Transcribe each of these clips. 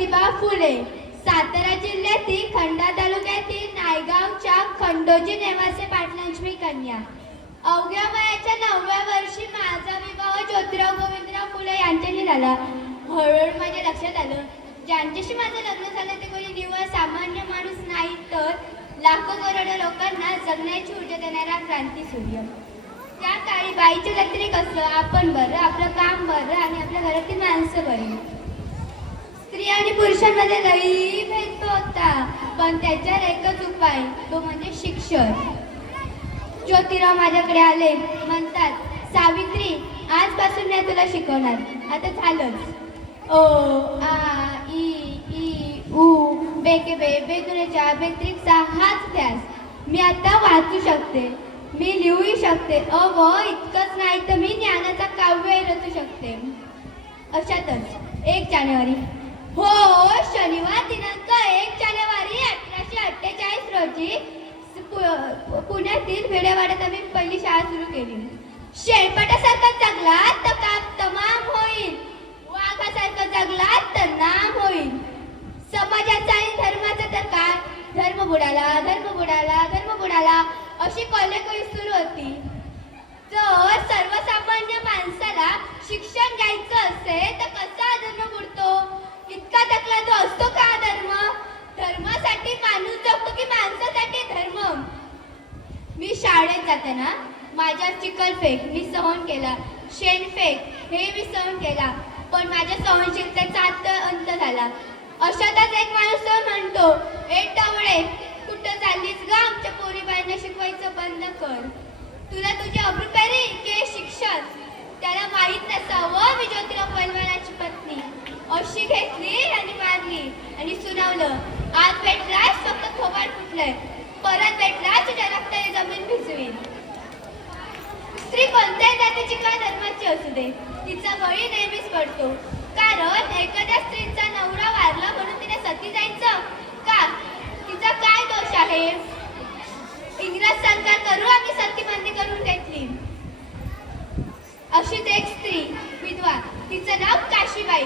ज्योतिबा फुले सातारा जिल्ह्यातील खंडा तालुक्यातील नायगावच्या खंडोजी नेवासे पाटलांची मी कन्या. अवघ्या वयाच्या 9व्या वर्षी माझा विवाह ज्योतिराव गोविंदराव फुले यांच्याशी झाला. हळूहळू माझ्या लक्षात आलं, ज्यांच्याशी माझं लग्न झालं ते कोणी निव्वळ सामान्य माणूस नाही, तर लाखो करोडो लोकांना जगण्याची ऊर्जा देणारा क्रांती सूर्य. त्या काळी बाईच्या जत्रे कसं, आपण बरं, आपलं काम बरं आणि आपल्या घरातील माणसं बरी. स्त्री आणि पुरुषांमध्ये लई भेद होता, पण त्याच्यावर एकच उपाय, तो म्हणजे शिक्षण. ज्योतिराव माझ्याकडे आले, म्हणतात, सावित्री, आजपासून मी तुला शिकवणार. आता झालंच. ओ आ ई उ बेके बे बेदुरेच्या बेत्रिकचा हाच ध्यास. मी आता वाचू शकते, मी लिहूही शकते, इतकंच नाही तर मी ज्ञानाचा काव्य रचू शकते. अशातच 1 जानेवारी, हो, शनिवार दिनांक 1 जानेवारी 1848 रोजी पुण्यातील भिडेवाड्यात आम्ही पहिली शाळा सुरू केली. शेळपाटासारखा जगला तर काम तमाम होईल, वाघासारखा जगला तर नाम होईल. समाजाचा आणि धर्माचा तर काय, धर्म बुडाला, धर्म बुडाला, धर्म बुडाला अशी कॉलेकळी सुरू होती. जर सर्वसामान्य माणसाला शिक्षण घ्यायचं असेल तर कसा धर्म बुडतो? इतका जगला तो असतो का धर्म? धर्मासाठी माणूस जगतो की माणसासाठी धर्म? मी शाळेत जाताना माझ्या चिखलफेक मी सहन केला, शेणफेक हे मी सहन केला, पण माझ्या सहनशीलतेचा आता अंत झाला. अशातच एक माणूस म्हणतो, ए टवळे, कुठं चाललीस ग? आमच्या पोरीबाईंना शिकवायचं बंद कर. तुला तुझी अब्रुपेरी की शिक्षण? त्याला माहीत नसावं मी ज्योतिराव पैलवानाची पत्नी. अशी घेतली आणि मारली आणि सुनावलं, आज भेटलास फक्त थोबाड फुटलंय, परत भेटलास तुझ्या रक्ताने जमीन भिजवीन. स्त्री कोणत्याही जातीची का धर्माची असू दे, तिचा बळी नेहमीच पडतो. कारण एखाद्या स्त्रीचा नवरा वारला म्हणून तिने सती जायचं का? तिचा काय दोष आहे? इंग्रज सरकार करू आम्ही सतीबंदी करून घेतली. अशीच एक स्त्री विधवा, तिचं नाव काशीबाई.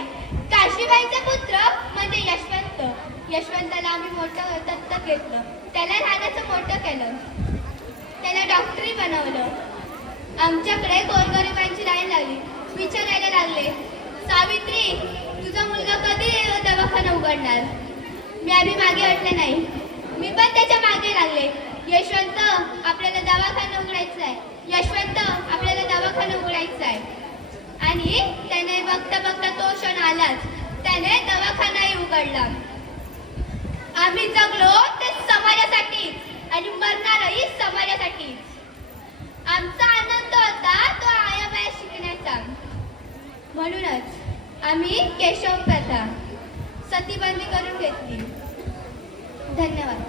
काशीबाईचा पुत्र म्हणजे यशवंत. यशवंताला आम्ही मोठं दत्तक घेतलं, त्याला लहानाचं मोठं केलं, त्याला डॉक्टरी बनवलं. आमच्याकडे गोरगरिबांची लाईन लागली, विचारायला लागले, सावित्री, तुझा मुलगा कधी दवाखाना उघडणार? मी आम्ही मागे हटले नाही, मी पण त्याच्या मागे लागले. यशवंत, आपल्याला दवाखाना उघडायचा आहे, यशवंत, आपल्याला दवाखाना उघडायचा आहे. आणि त्याने बघता बघता तो क्षण आलाच, त्याने दवाखानाही उघडला. आम्ही जगलो ते समाजासाठी आणि मरणारही समाजासाठी. आमचा आनंद होता तो आयाबाया शिकण्याचा. म्हणूनच आम्ही केशव प्रथा सतीबंदी करून घेतली. धन्यवाद.